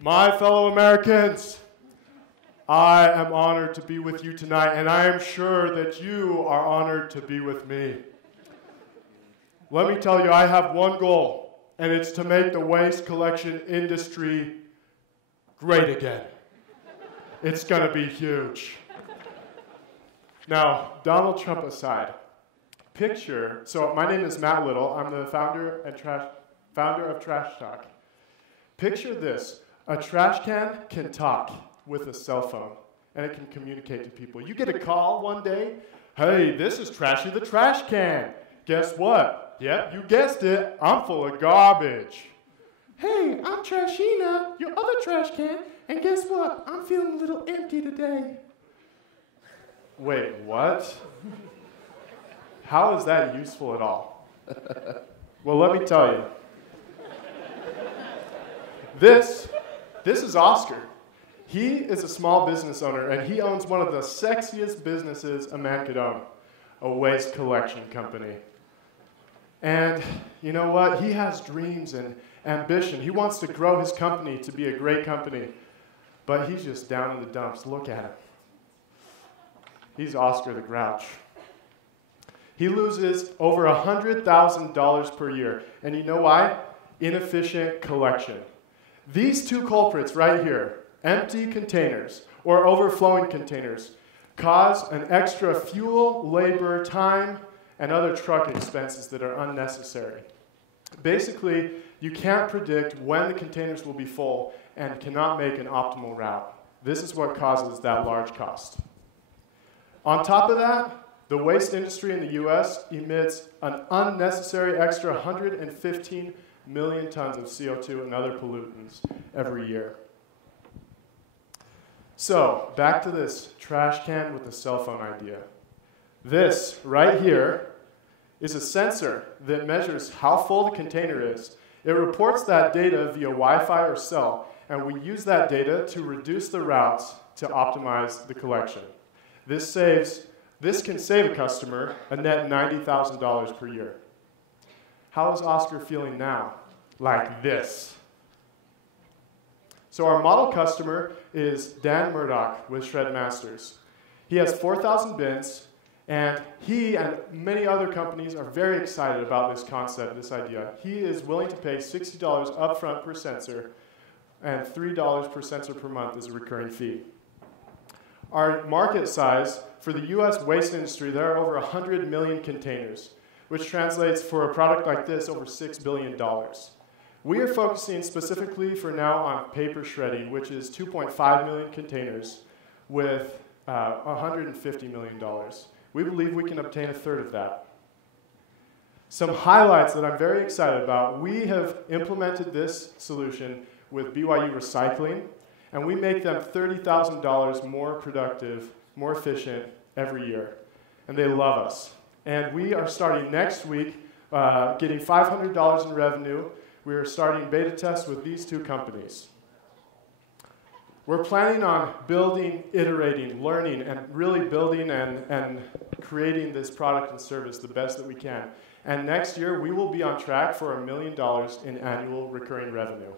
My fellow Americans, I am honored to be with you tonight, and I am sure that you are honored to be with me. Let me tell you, I have one goal, and it's to make the waste collection industry great again. It's going to be huge. Now, Donald Trump aside, so my name is Matt Little. I'm the founder of Trash Talk. Picture this. A trash can talk with a cell phone, and it can communicate to people. You get a call one day, hey, this is Trashy the Trash Can. Guess what? Yep, you guessed it, I'm full of garbage. Hey, I'm Trashina, your other trash can, and guess what? I'm feeling a little empty today. Wait, what? How is that useful at all? Well, let me tell you. This is Oscar. He is a small business owner, and he owns one of the sexiest businesses a man could own, a waste collection company. And you know what? He has dreams and ambition. He wants to grow his company to be a great company, but he's just down in the dumps. Look at him. He's Oscar the Grouch. He loses over $100,000 per year, and you know why? Inefficient collection. These two culprits right here, empty containers or overflowing containers, cause an extra fuel, labor, time, and other truck expenses that are unnecessary. Basically, you can't predict when the containers will be full and cannot make an optimal route. This is what causes that large cost. On top of that, the waste industry in the US emits an unnecessary extra 115 million tons of CO2 and other pollutants every year. So, back to this trash can with a cell phone idea. This right here is a sensor that measures how full the container is. It reports that data via Wi-Fi or cell, and we use that data to reduce the routes to optimize the collection. This can save a customer a net $90,000 per year. How is Oscar feeling now? Like this. So our model customer is Dan Murdoch with Shred Masters. He has 4,000 bins, and he and many other companies are very excited about this concept, this idea. He is willing to pay $60 upfront per sensor and $3 per sensor per month as a recurring fee. Our market size for the US waste industry, there are over 100 million containers, which translates for a product like this over $6 billion. We are focusing specifically for now on paper shredding, which is 2.5 million containers with $150 million. We believe we can obtain a third of that. Some highlights that I'm very excited about, we have implemented this solution with BYU Recycling, and we make them $30,000 more productive, more efficient every year. And they love us. And we are starting next week getting $500 in revenue. We are starting beta tests with these two companies. We're planning on building, iterating, learning, and really building and creating this product and service the best that we can. And next year, we will be on track for $1 million in annual recurring revenue.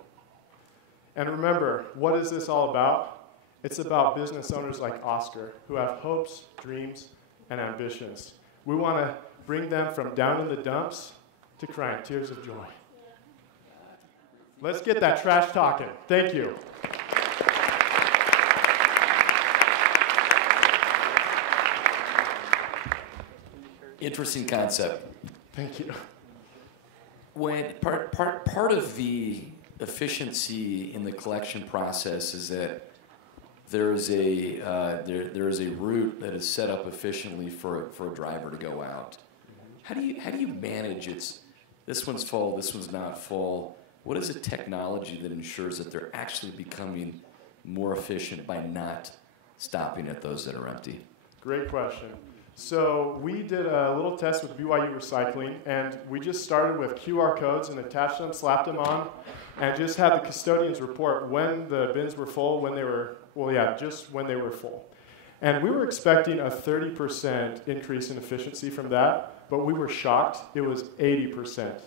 And remember, what is this all about? It's about business owners like Oscar, who have hopes, dreams, and ambitions. We want to bring them from down in the dumps to crying tears of joy. Let's get that trash talking. Thank you. Interesting concept. Thank you. When part of the efficiency in the collection process is that there is a route that is set up efficiently for a driver to go out. How do you manage this one's full, this one's not full? What is the technology that ensures that they're actually becoming more efficient by not stopping at those that are empty? Great question. So we did a little test with BYU Recycling, and we just started with QR codes and attached them, slapped them on, and just had the custodians report when the bins were full, just when they were full. And we were expecting a 30% increase in efficiency from that, but we were shocked. It was 80%.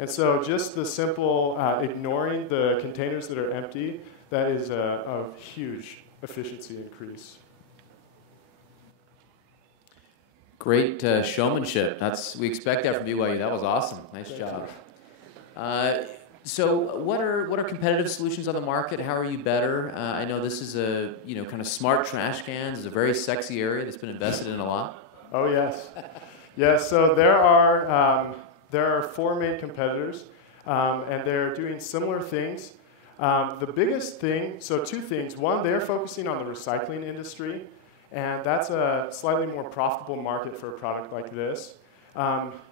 And so just the simple ignoring the containers that are empty, that is a huge efficiency increase. Great showmanship. We expect that from BYU. That was awesome. Nice job. So what are competitive solutions on the market? How are you better? I know this is a kind of smart trash cans is a very sexy area that's been invested in a lot. Oh yes, yes. So there are 4 main competitors, and they're doing similar things. The biggest thing, so 2 things. One, they're focusing on the recycling industry, and that's a slightly more profitable market for a product like this.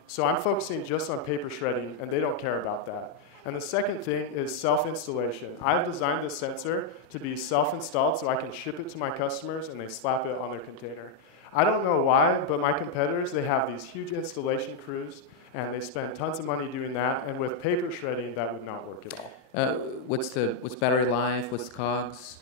So I'm focusing just on paper shredding, and they don't care about that. And the second thing is self-installation. I've designed this sensor to be self-installed so I can ship it to my customers and they slap it on their container. I don't know why, but my competitors, they have these huge installation crews and they spend tons of money doing that, and with paper shredding, that would not work at all. What's battery life? What's the cogs?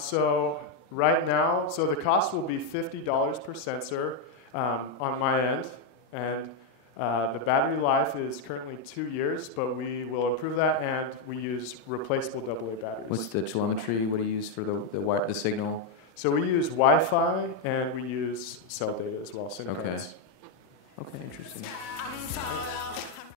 So right now, the cost will be $50 per sensor on my end, and the battery life is currently 2 years, but we will improve that, and we use replaceable AA batteries. What's the telemetry? What do you use for the signal? So we use Wi-Fi, and we use cell data as well, SIM cards. Okay, interesting.